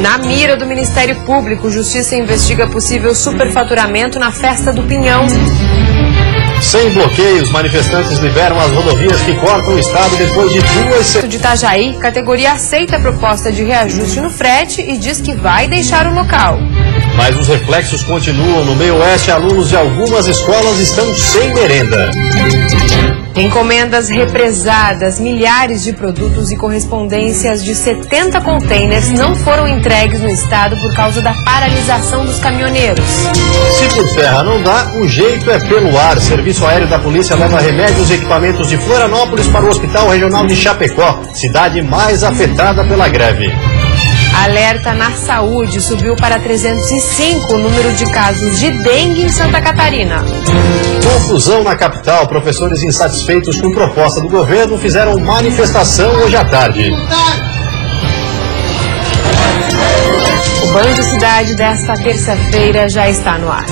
Na mira do Ministério Público, Justiça investiga possível superfaturamento na Festa do Pinhão. Sem bloqueios, manifestantes liberam as rodovias que cortam o estado depois de 2 semanas. De Itajaí, categoria aceita a proposta de reajuste no frete e diz que vai deixar o local. Mas os reflexos continuam. No meio oeste, alunos de algumas escolas estão sem merenda. Encomendas represadas, milhares de produtos e correspondências de 70 contêineres não foram entregues no estado por causa da paralisação dos caminhoneiros. Se por terra não dá, o jeito é pelo ar. Serviço aéreo da polícia leva remédios e equipamentos de Florianópolis para o Hospital Regional de Chapecó, cidade mais afetada pela greve. Alerta na saúde, subiu para 305 o número de casos de dengue em Santa Catarina. Confusão na capital. Professores insatisfeitos com proposta do governo fizeram manifestação hoje à tarde. O Band Cidade desta terça-feira já está no ar.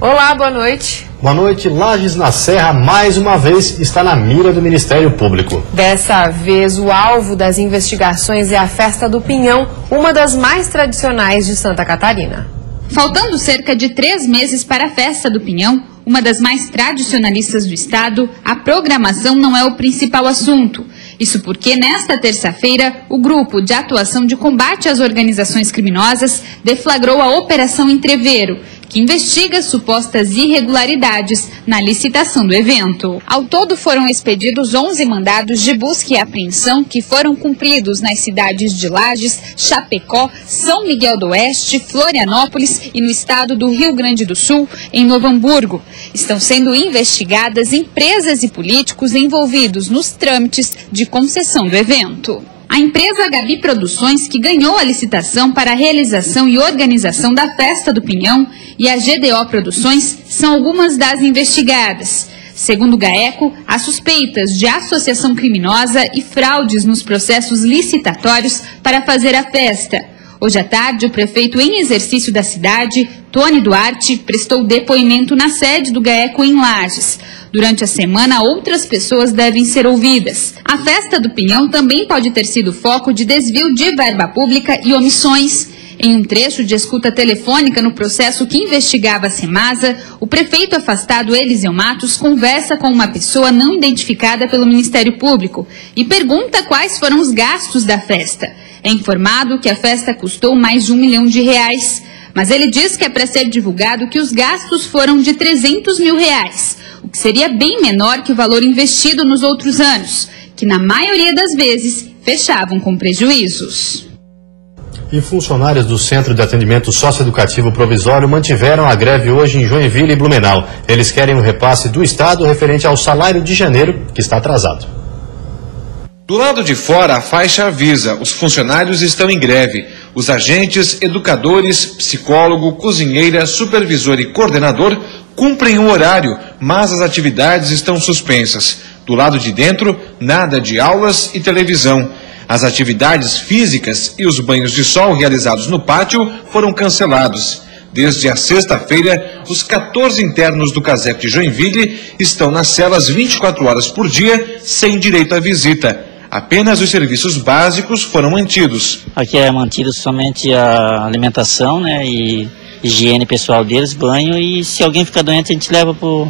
Olá, boa noite. Boa noite. Lages na Serra, mais uma vez, está na mira do Ministério Público. Dessa vez, o alvo das investigações é a Festa do Pinhão, uma das mais tradicionais de Santa Catarina. Faltando cerca de 3 meses para a Festa do Pinhão, uma das mais tradicionalistas do estado, a programação não é o principal assunto. Isso porque, nesta terça-feira, o Grupo de Atuação de Combate às Organizações Criminosas deflagrou a Operação Entreveiro, que investiga supostas irregularidades na licitação do evento. Ao todo foram expedidos 11 mandados de busca e apreensão que foram cumpridos nas cidades de Lages, Chapecó, São Miguel do Oeste, Florianópolis e no estado do Rio Grande do Sul, em Novo Hamburgo. Estão sendo investigadas empresas e políticos envolvidos nos trâmites de concessão do evento. A empresa Gabi Produções, que ganhou a licitação para a realização e organização da Festa do Pinhão, e a GDO Produções são algumas das investigadas. Segundo o GAECO, há suspeitas de associação criminosa e fraudes nos processos licitatórios para fazer a festa. Hoje à tarde, o prefeito em exercício da cidade, Tony Duarte, prestou depoimento na sede do GAECO em Lages. Durante a semana, outras pessoas devem ser ouvidas. A Festa do Pinhão também pode ter sido foco de desvio de verba pública e omissões. Em um trecho de escuta telefônica no processo que investigava a Semasa, o prefeito afastado Eliseu Matos conversa com uma pessoa não identificada pelo Ministério Público e pergunta quais foram os gastos da festa. É informado que a festa custou mais de R$1 milhão, mas ele diz que é para ser divulgado que os gastos foram de R$300 mil, o que seria bem menor que o valor investido nos outros anos, que na maioria das vezes fechavam com prejuízos. E funcionários do Centro de Atendimento Socioeducativo Provisório mantiveram a greve hoje em Joinville e Blumenau. Eles querem um repasse do Estado referente ao salário de janeiro, que está atrasado. Do lado de fora, a faixa avisa: os funcionários estão em greve. Os agentes, educadores, psicólogo, cozinheira, supervisor e coordenador cumprem o horário, mas as atividades estão suspensas. Do lado de dentro, nada de aulas e televisão. As atividades físicas e os banhos de sol realizados no pátio foram cancelados. Desde a sexta-feira, os 14 internos do CASEP de Joinville estão nas celas 24 horas por dia, sem direito à visita. Apenas os serviços básicos foram mantidos. Aqui é mantido somente a alimentação, né, e higiene pessoal deles, banho, e se alguém ficar doente a gente leva pro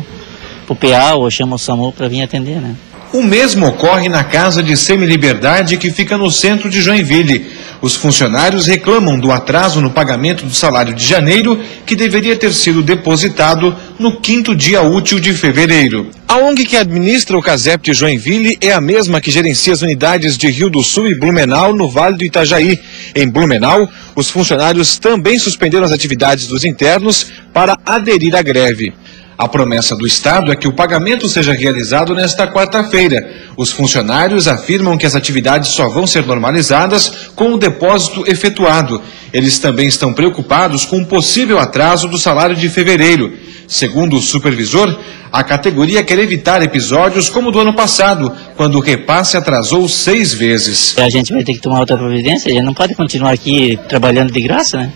PA ou chama o SAMU para vir atender, né. O mesmo ocorre na Casa de Semiliberdade, que fica no centro de Joinville. Os funcionários reclamam do atraso no pagamento do salário de janeiro, que deveria ter sido depositado no 5º dia útil de fevereiro. A ONG que administra o CASEP de Joinville é a mesma que gerencia as unidades de Rio do Sul e Blumenau, no Vale do Itajaí. Em Blumenau, os funcionários também suspenderam as atividades dos internos para aderir à greve. A promessa do Estado é que o pagamento seja realizado nesta quarta-feira. Os funcionários afirmam que as atividades só vão ser normalizadas com o depósito efetuado. Eles também estão preocupados com um possível atraso do salário de fevereiro. Segundo o supervisor, a categoria quer evitar episódios como o do ano passado, quando o repasse atrasou 6 vezes. A gente vai ter que tomar outra providência, a gente não pode continuar aqui trabalhando de graça, né?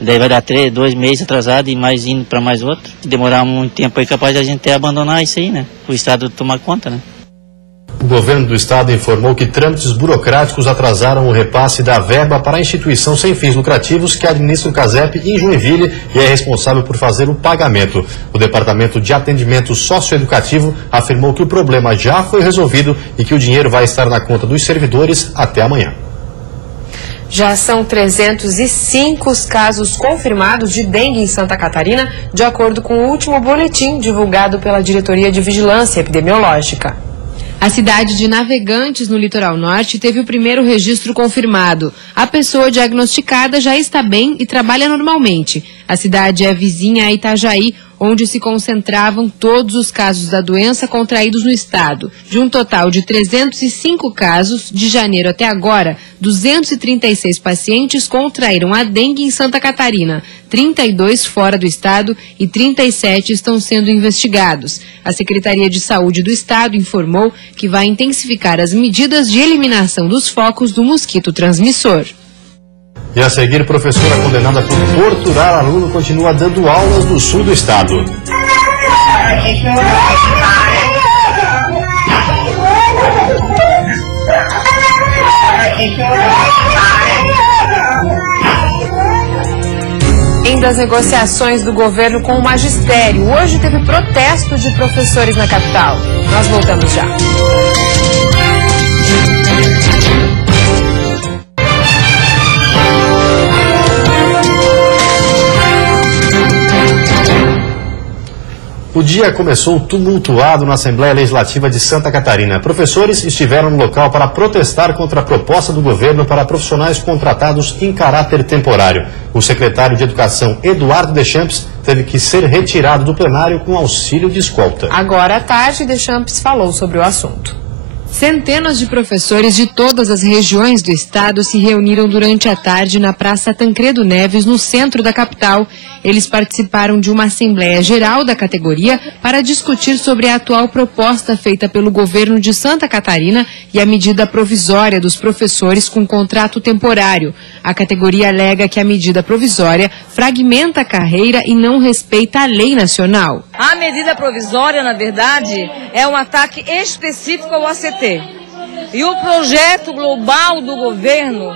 Daí vai dar 2 meses atrasado e mais indo para mais outro. Se demorar muito tempo aí, capaz de a gente até abandonar isso aí, né? O Estado tomar conta, né? O governo do estado informou que trâmites burocráticos atrasaram o repasse da verba para a instituição sem fins lucrativos que administra o CASEP em Joinville e é responsável por fazer o pagamento. O Departamento de Atendimento Socioeducativo afirmou que o problema já foi resolvido e que o dinheiro vai estar na conta dos servidores até amanhã. Já são 305 os casos confirmados de dengue em Santa Catarina, de acordo com o último boletim divulgado pela Diretoria de Vigilância Epidemiológica. A cidade de Navegantes, no litoral norte, teve o primeiro registro confirmado. A pessoa diagnosticada já está bem e trabalha normalmente. A cidade é vizinha a Itajaí, onde se concentravam todos os casos da doença contraídos no estado. De um total de 305 casos, de janeiro até agora, 236 pacientes contraíram a dengue em Santa Catarina, 32 fora do estado e 37 estão sendo investigados. A Secretaria de Saúde do estado informou que vai intensificar as medidas de eliminação dos focos do mosquito transmissor. E a seguir, professora condenada por torturar aluno continua dando aulas no sul do estado. Fim das negociações do governo com o magistério. Hoje teve protesto de professores na capital. Nós voltamos já. O dia começou tumultuado na Assembleia Legislativa de Santa Catarina. Professores estiveram no local para protestar contra a proposta do governo para profissionais contratados em caráter temporário. O secretário de Educação, Eduardo Deschamps, teve que ser retirado do plenário com auxílio de escolta. Agora à tarde, Deschamps falou sobre o assunto. Centenas de professores de todas as regiões do estado se reuniram durante a tarde na Praça Tancredo Neves, no centro da capital. Eles participaram de uma Assembleia Geral da categoria para discutir sobre a atual proposta feita pelo governo de Santa Catarina e a medida provisória dos professores com contrato temporário. A categoria alega que a medida provisória fragmenta a carreira e não respeita a lei nacional. A medida provisória, na verdade, é um ataque específico ao ACT. E o projeto global do governo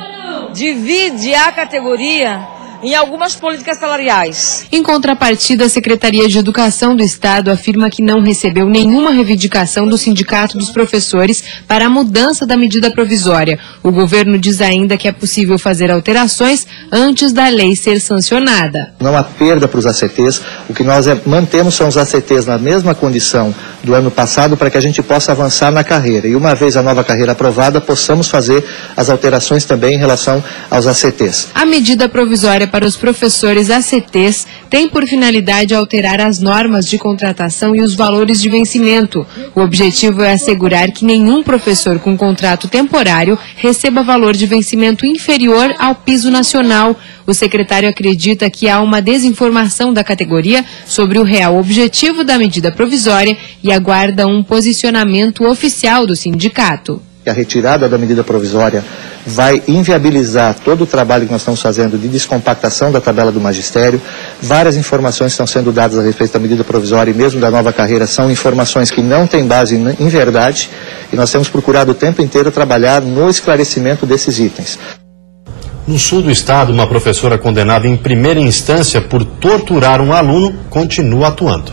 divide a categoria em algumas políticas salariais. Em contrapartida, a Secretaria de Educação do Estado afirma que não recebeu nenhuma reivindicação do Sindicato dos Professores para a mudança da medida provisória. O governo diz ainda que é possível fazer alterações antes da lei ser sancionada. Não há perda para os ACTs, o que nós mantemos são os ACTs na mesma condição do ano passado para que a gente possa avançar na carreira. E uma vez a nova carreira aprovada, possamos fazer as alterações também em relação aos ACTs. A medida provisória para os professores ACTs tem por finalidade alterar as normas de contratação e os valores de vencimento. O objetivo é assegurar que nenhum professor com contrato temporário receba valor de vencimento inferior ao piso nacional. O secretário acredita que há uma desinformação da categoria sobre o real objetivo da medida provisória e aguarda um posicionamento oficial do sindicato. A retirada da medida provisória vai inviabilizar todo o trabalho que nós estamos fazendo de descompactação da tabela do magistério. Várias informações estão sendo dadas a respeito da medida provisória e mesmo da nova carreira são informações que não têm base em verdade e nós temos procurado o tempo inteiro trabalhar no esclarecimento desses itens. No sul do estado, uma professora condenada em primeira instância por torturar um aluno continua atuando.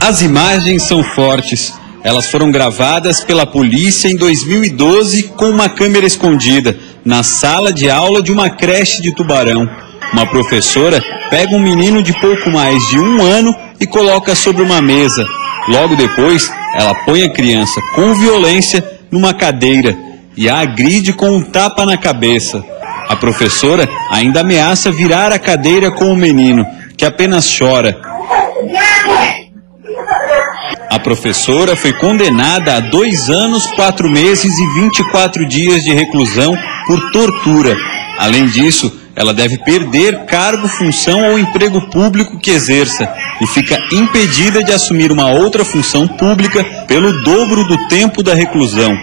As imagens são fortes. Elas foram gravadas pela polícia em 2012 com uma câmera escondida na sala de aula de uma creche de Tubarão. Uma professora pega um menino de pouco mais de 1 ano e coloca sobre uma mesa. Logo depois, ela põe a criança com violência numa cadeira e a agride com um tapa na cabeça. A professora ainda ameaça virar a cadeira com o menino, que apenas chora. A professora foi condenada a 2 anos, 4 meses e 24 dias de reclusão por tortura. Além disso, ela deve perder cargo, função ou emprego público que exerça e fica impedida de assumir uma outra função pública pelo dobro do tempo da reclusão.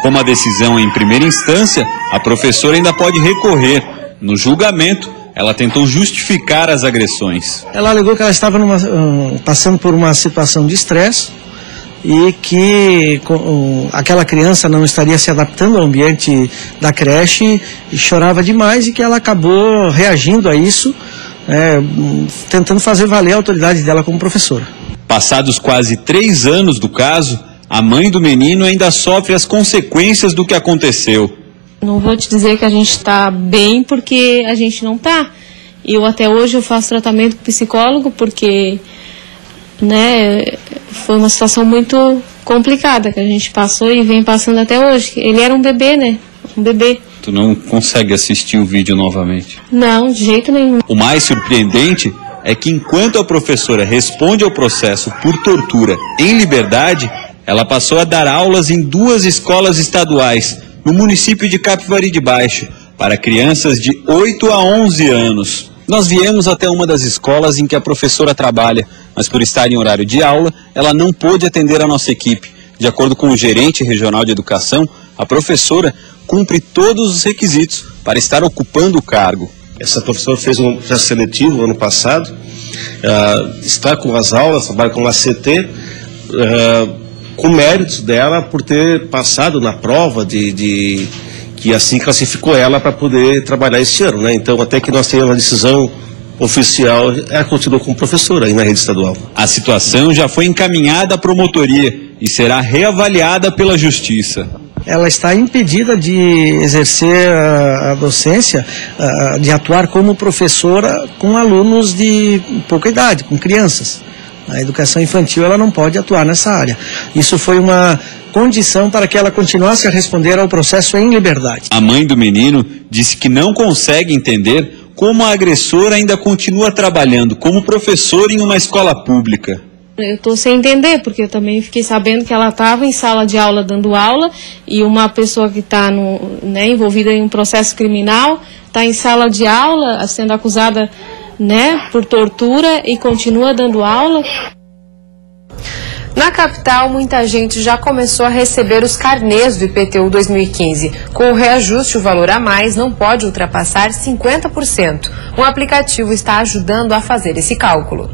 Como a decisão é em primeira instância, a professora ainda pode recorrer. No julgamento, ela tentou justificar as agressões. Ela alegou que ela estava passando por uma situação de estresse e que aquela criança não estaria se adaptando ao ambiente da creche e chorava demais, e que ela acabou reagindo a isso, tentando fazer valer a autoridade dela como professora. Passados quase 3 anos do caso, a mãe do menino ainda sofre as consequências do que aconteceu. Não vou te dizer que a gente está bem, porque a gente não está. Até hoje eu faço tratamento com psicólogo, porque foi uma situação muito complicada que a gente passou e vem passando até hoje. Ele era um bebê, um bebê. Tu não consegue assistir o vídeo novamente? Não, de jeito nenhum. O mais surpreendente é que enquanto a professora responde ao processo por tortura em liberdade, ela passou a dar aulas em 2 escolas estaduais, no município de Capivari de Baixo, para crianças de 8 a 11 anos. Nós viemos até uma das escolas em que a professora trabalha, mas por estar em horário de aula, ela não pôde atender a nossa equipe. De acordo com o gerente regional de educação, a professora cumpre todos os requisitos para estar ocupando o cargo. Essa professora fez um processo seletivo ano passado, está com as aulas, trabalha com a ACT, com méritos dela por ter passado na prova que assim classificou ela para poder trabalhar esse ano, Então, até que nós tenhamos a decisão oficial, ela continua como professora aí na rede estadual. A situação já foi encaminhada à promotoria e será reavaliada pela Justiça. Ela está impedida de exercer a docência, de atuar como professora com alunos de pouca idade, com crianças. A educação infantil ela não pode atuar nessa área. Isso foi uma condição para que ela continuasse a responder ao processo em liberdade. A mãe do menino disse que não consegue entender como a agressora ainda continua trabalhando como professora em uma escola pública. Eu estou sem entender, porque eu também fiquei sabendo que ela estava em sala de aula dando aula, e uma pessoa que está envolvida em um processo criminal está em sala de aula sendo acusada por tortura e continua dando aula. Na capital, muita gente já começou a receber os carnês do IPTU 2015. Com o reajuste, o valor a mais não pode ultrapassar 50%. Um aplicativo está ajudando a fazer esse cálculo.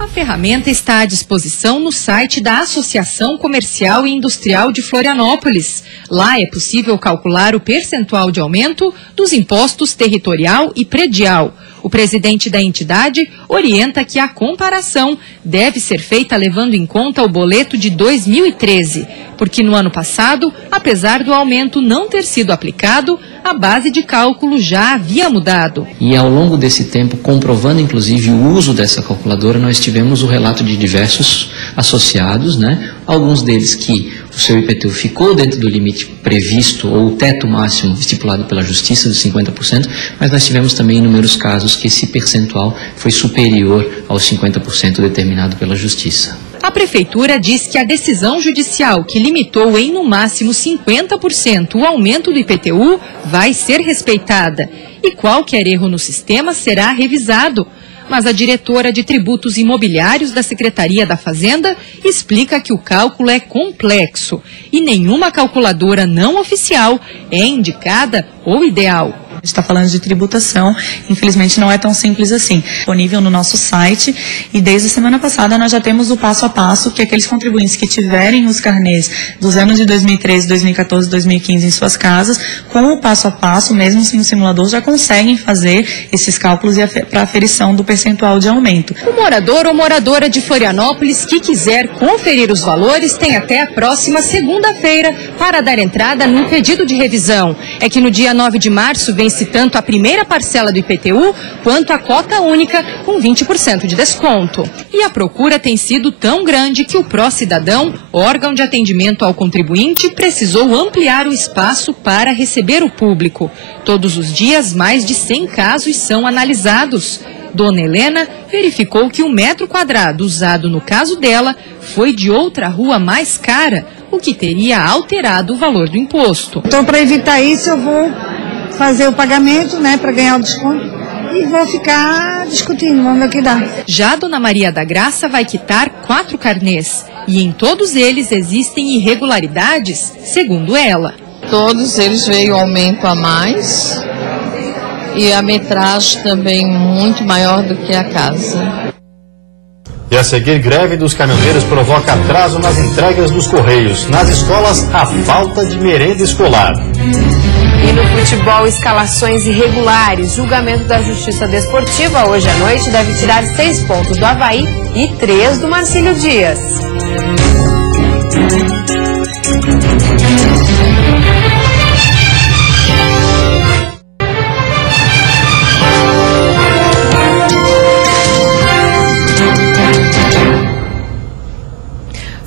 A ferramenta está à disposição no site da Associação Comercial e Industrial de Florianópolis. Lá é possível calcular o percentual de aumento dos impostos territorial e predial. O presidente da entidade orienta que a comparação deve ser feita levando em conta o boleto de 2013, porque no ano passado, apesar do aumento não ter sido aplicado, a base de cálculo já havia mudado. E ao longo desse tempo, comprovando inclusive o uso dessa calculadora, nós tivemos o relato de diversos associados, alguns deles que o seu IPTU ficou dentro do limite previsto ou o teto máximo estipulado pela Justiça dos 50%, mas nós tivemos também inúmeros casos que esse percentual foi superior aos 50% determinado pela Justiça. A Prefeitura diz que a decisão judicial que limitou em no máximo 50% o aumento do IPTU vai ser respeitada e qualquer erro no sistema será revisado. Mas a diretora de tributos imobiliários da Secretaria da Fazenda explica que o cálculo é complexo e nenhuma calculadora não oficial é indicada ou ideal. A gente está falando de tributação, infelizmente não é tão simples assim. Disponível no nosso site, e desde a semana passada nós já temos o passo a passo que aqueles contribuintes que tiverem os carnês dos anos de 2013, 2014, 2015 em suas casas, com o passo a passo, mesmo sem o simulador, já conseguem fazer esses cálculos para aferição do percentual de aumento. O morador ou moradora de Florianópolis que quiser conferir os valores tem até a próxima segunda-feira para dar entrada no pedido de revisão. É que no dia 9 de março vence tanto a primeira parcela do IPTU quanto a cota única com 20% de desconto. E a procura tem sido tão grande que o Pró-Cidadão, órgão de atendimento ao contribuinte, precisou ampliar o espaço para receber o público. Todos os dias, mais de 100 casos são analisados. Dona Helena verificou que o metro quadrado usado no caso dela foi de outra rua mais cara, o que teria alterado o valor do imposto. Então, para evitar isso, eu vou fazer o pagamento, para ganhar o desconto, e vou ficar discutindo, vamos ver o que dá. Já a Dona Maria da Graça vai quitar 4 carnês, e em todos eles existem irregularidades, segundo ela. Todos eles veio aumento a mais, e a metragem também muito maior do que a casa. E a seguir, greve dos caminhoneiros provoca atraso nas entregas dos Correios. Nas escolas, a falta de merenda escolar. E no futebol, escalações irregulares. Julgamento da Justiça Desportiva hoje à noite deve tirar 6 pontos do Avaí e 3 do Marcílio Dias.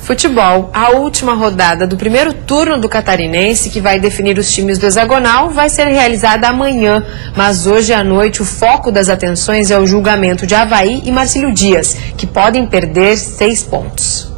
Futebol, a última rodada do primeiro turno do Catarinense, que vai definir os times do hexagonal, vai ser realizada amanhã. Mas hoje à noite o foco das atenções é o julgamento de Avaí e Marcílio Dias, que podem perder 6 pontos.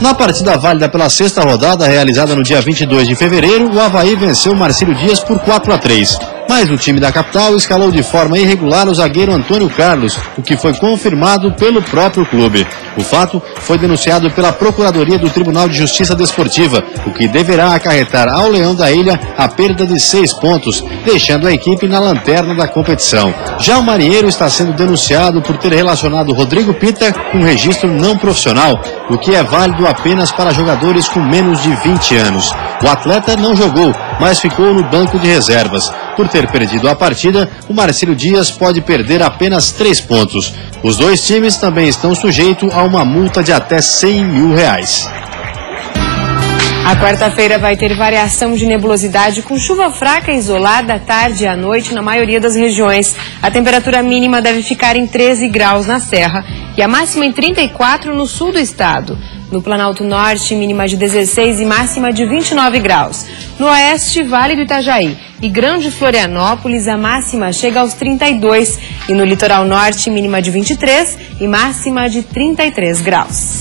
Na partida válida pela sexta rodada, realizada no dia 22 de fevereiro, o Avaí venceu o Marcílio Dias por 4-3. Mas o time da capital escalou de forma irregular o zagueiro Antônio Carlos, o que foi confirmado pelo próprio clube. O fato foi denunciado pela Procuradoria do Tribunal de Justiça Desportiva, o que deverá acarretar ao Leão da Ilha a perda de 6 pontos, deixando a equipe na lanterna da competição. Já o Marinheiro está sendo denunciado por ter relacionado Rodrigo Pita com registro não profissional, o que é válido apenas para jogadores com menos de 20 anos. O atleta não jogou, mas ficou no banco de reservas. Por ter perdido a partida, o Marcílio Dias pode perder apenas 3 pontos. Os dois times também estão sujeitos a uma multa de até R$100 mil. A quarta-feira vai ter variação de nebulosidade com chuva fraca e isolada à tarde e à noite na maioria das regiões. A temperatura mínima deve ficar em 13 graus na Serra e a máxima em 34 no sul do estado. No Planalto Norte, mínima de 16 e máxima de 29 graus. No Oeste, Vale do Itajaí e Grande Florianópolis, a máxima chega aos 32. E no Litoral Norte, mínima de 23 e máxima de 33 graus.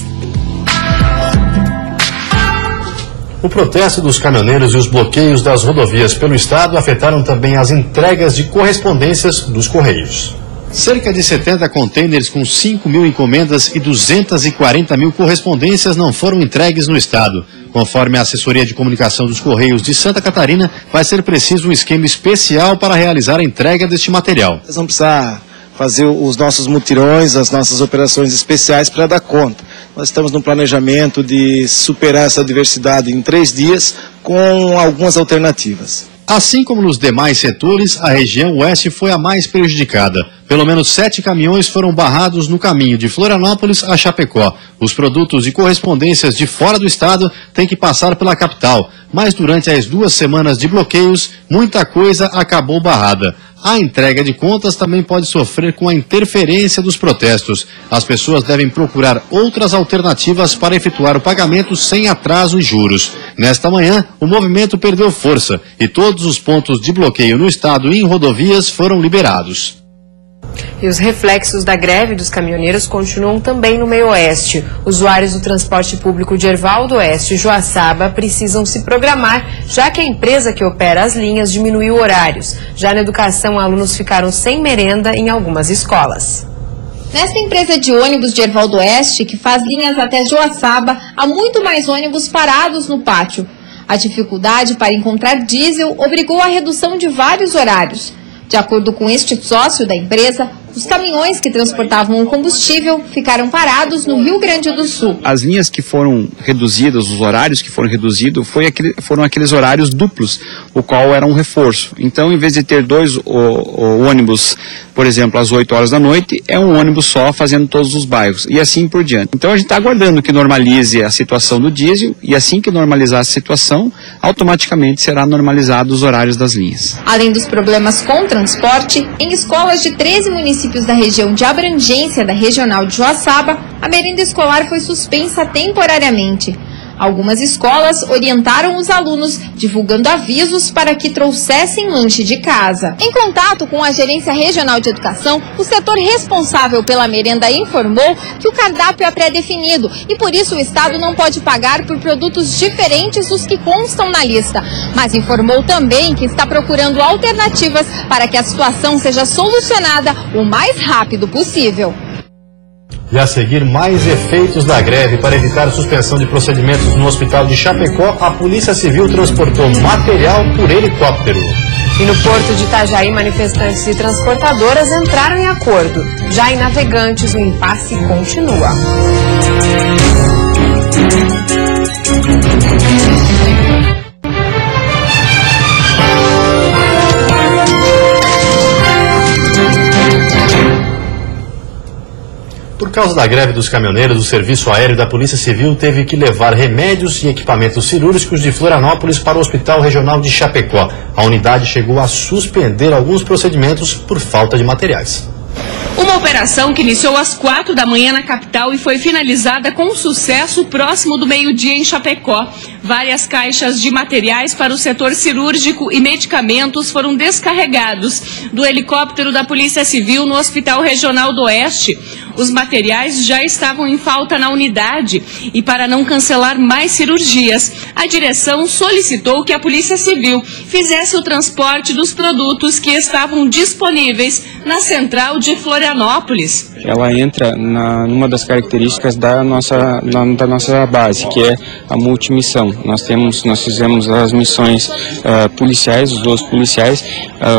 O protesto dos caminhoneiros e os bloqueios das rodovias pelo estado afetaram também as entregas de correspondências dos Correios. Cerca de 70 contêineres com 5 mil encomendas e 240 mil correspondências não foram entregues no estado. Conforme a assessoria de comunicação dos Correios de Santa Catarina, vai ser preciso um esquema especial para realizar a entrega deste material. Nós vamos precisar fazer os nossos mutirões, as nossas operações especiais para dar conta. Nós estamos no planejamento de superar essa adversidade em 3 dias com algumas alternativas. Assim como nos demais setores, a região oeste foi a mais prejudicada. Pelo menos 7 caminhões foram barrados no caminho de Florianópolis a Chapecó. Os produtos e correspondências de fora do estado têm que passar pela capital, mas durante as 2 semanas de bloqueios, muita coisa acabou barrada. A entrega de contas também pode sofrer com a interferência dos protestos. As pessoas devem procurar outras alternativas para efetuar o pagamento sem atraso e juros. Nesta manhã, o movimento perdeu força e todos os pontos de bloqueio no estado e em rodovias foram liberados. E os reflexos da greve dos caminhoneiros continuam também no meio oeste. Usuários do transporte público de Erval do Oeste e Joaçaba precisam se programar, já que a empresa que opera as linhas diminuiu horários. Já na educação, alunos ficaram sem merenda em algumas escolas. Nesta empresa de ônibus de Erval do Oeste, que faz linhas até Joaçaba, há muito mais ônibus parados no pátio. A dificuldade para encontrar diesel obrigou à redução de vários horários. De acordo com este sócio da empresa, os caminhões que transportavam o combustível ficaram parados no Rio Grande do Sul. As linhas que foram reduzidas, os horários que foram reduzidos, foram aqueles horários duplos, o qual era um reforço. Então, em vez de ter 2 ônibus, por exemplo, às 8 horas da noite, é um ônibus só fazendo todos os bairros, e assim por diante. Então, a gente está aguardando que normalize a situação do diesel, e assim que normalizar a situação, automaticamente será normalizado os horários das linhas. Além dos problemas com transporte, em escolas de 13 municípios da região de abrangência da Regional de Joaçaba, a merenda escolar foi suspensa temporariamente. Algumas escolas orientaram os alunos, divulgando avisos para que trouxessem lanche de casa. Em contato com a Gerência Regional de Educação, o setor responsável pela merenda informou que o cardápio é pré-definido e por isso o Estado não pode pagar por produtos diferentes dos que constam na lista. Mas informou também que está procurando alternativas para que a situação seja solucionada o mais rápido possível. E a seguir, mais efeitos da greve. Para evitar suspensão de procedimentos no hospital de Chapecó, a Polícia Civil transportou material por helicóptero. E no porto de Itajaí, manifestantes e transportadoras entraram em acordo. Já em Navegantes, o impasse continua. Por causa da greve dos caminhoneiros, o Serviço Aéreo da Polícia Civil teve que levar remédios e equipamentos cirúrgicos de Florianópolis para o Hospital Regional de Chapecó. A unidade chegou a suspender alguns procedimentos por falta de materiais. Uma operação que iniciou às 4 da manhã na capital e foi finalizada com sucesso próximo do meio-dia em Chapecó. Várias caixas de materiais para o setor cirúrgico e medicamentos foram descarregados do helicóptero da Polícia Civil no Hospital Regional do Oeste. Os materiais já estavam em falta na unidade e, para não cancelar mais cirurgias, a direção solicitou que a Polícia Civil fizesse o transporte dos produtos que estavam disponíveis na central de Florianópolis. Ela entra numa das características da nossa base, que é a multimissão. Nós fizemos as missões policiais, os voos policiais,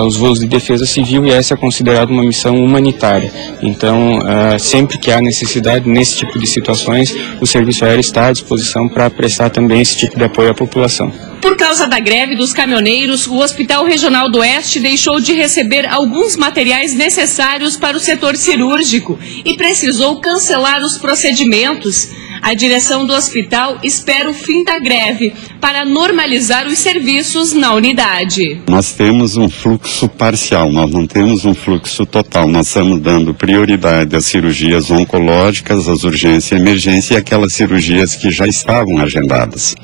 os voos de defesa civil, e essa é considerada uma missão humanitária. Então, sempre que há necessidade nesse tipo de situações, o Serviço Aéreo está à disposição para prestar também esse tipo de apoio à população. Por causa da greve dos caminhoneiros, o Hospital Regional do Oeste deixou de receber alguns materiais necessários para o setor cirúrgico e precisou cancelar os procedimentos. A direção do hospital espera o fim da greve para normalizar os serviços na unidade. Nós temos um fluxo parcial, nós não temos um fluxo total. Nós estamos dando prioridade às cirurgias oncológicas, às urgências e emergência e aquelas cirurgias que já estavam agendadas.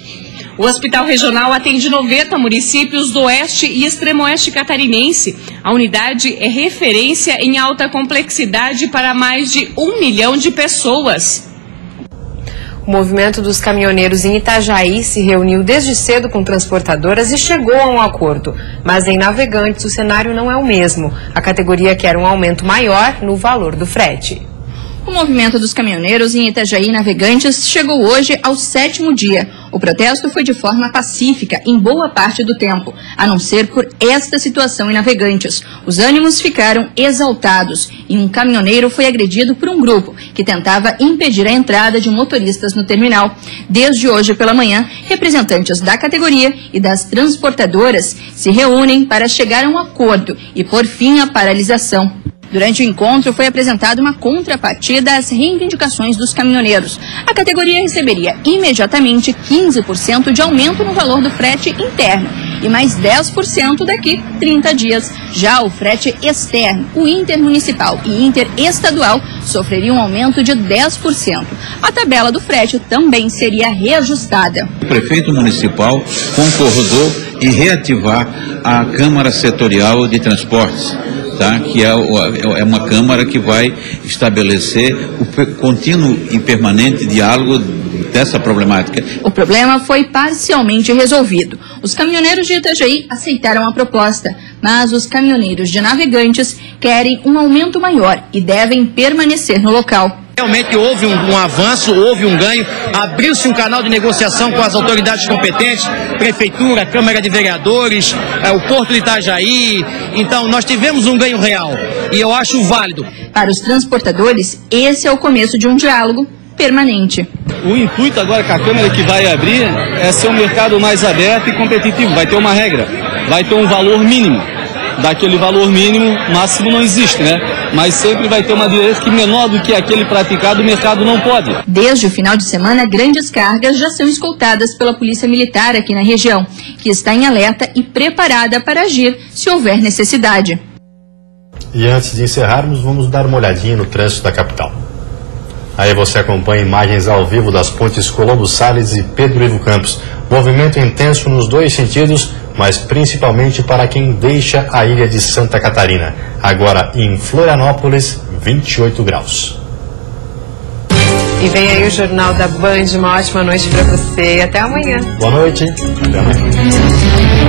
O Hospital Regional atende 90 municípios do Oeste e Extremo-Oeste catarinense. A unidade é referência em alta complexidade para mais de 1 milhão de pessoas. O movimento dos caminhoneiros em Itajaí se reuniu desde cedo com transportadoras e chegou a um acordo. Mas em Navegantes o cenário não é o mesmo. A categoria quer um aumento maior no valor do frete. O movimento dos caminhoneiros em Itajaí e Navegantes chegou hoje ao 7º dia. O protesto foi de forma pacífica em boa parte do tempo, a não ser por esta situação em Navegantes. Os ânimos ficaram exaltados e um caminhoneiro foi agredido por um grupo que tentava impedir a entrada de motoristas no terminal. Desde hoje pela manhã, representantes da categoria e das transportadoras se reúnem para chegar a um acordo e pôr fim à paralisação. Durante o encontro, foi apresentada uma contrapartida às reivindicações dos caminhoneiros. A categoria receberia imediatamente 15% de aumento no valor do frete interno e mais 10% daqui 30 dias. Já o frete externo, o intermunicipal e interestadual, sofreria um aumento de 10%. A tabela do frete também seria reajustada. O prefeito municipal concordou em reativar a Câmara Setorial de Transportes. Que é uma Câmara que vai estabelecer o contínuo e permanente diálogo dessa problemática. O problema foi parcialmente resolvido. Os caminhoneiros de Itajaí aceitaram a proposta, mas os caminhoneiros de Navegantes querem um aumento maior e devem permanecer no local. Realmente houve um avanço, houve um ganho, abriu-se um canal de negociação com as autoridades competentes, Prefeitura, Câmara de Vereadores, o Porto de Itajaí. Então nós tivemos um ganho real e eu acho válido. Para os transportadores, esse é o começo de um diálogo permanente. O intuito agora que a Câmara que vai abrir é ser um mercado mais aberto e competitivo. Vai ter uma regra, vai ter um valor mínimo. Daquele valor mínimo, máximo não existe, né? Mas sempre vai ter uma direita que menor do que aquele praticado, o mercado não pode. Desde o final de semana, grandes cargas já são escoltadas pela Polícia Militar aqui na região, que está em alerta e preparada para agir se houver necessidade. E antes de encerrarmos, vamos dar uma olhadinha no trânsito da capital. Aí você acompanha imagens ao vivo das pontes Colombo Salles e Pedro Ivo Campos. Movimento intenso nos dois sentidos, mas principalmente para quem deixa a ilha de Santa Catarina. Agora em Florianópolis, 28 graus. E vem aí o Jornal da Band. Uma ótima noite para você e até amanhã. Boa noite. Até amanhã.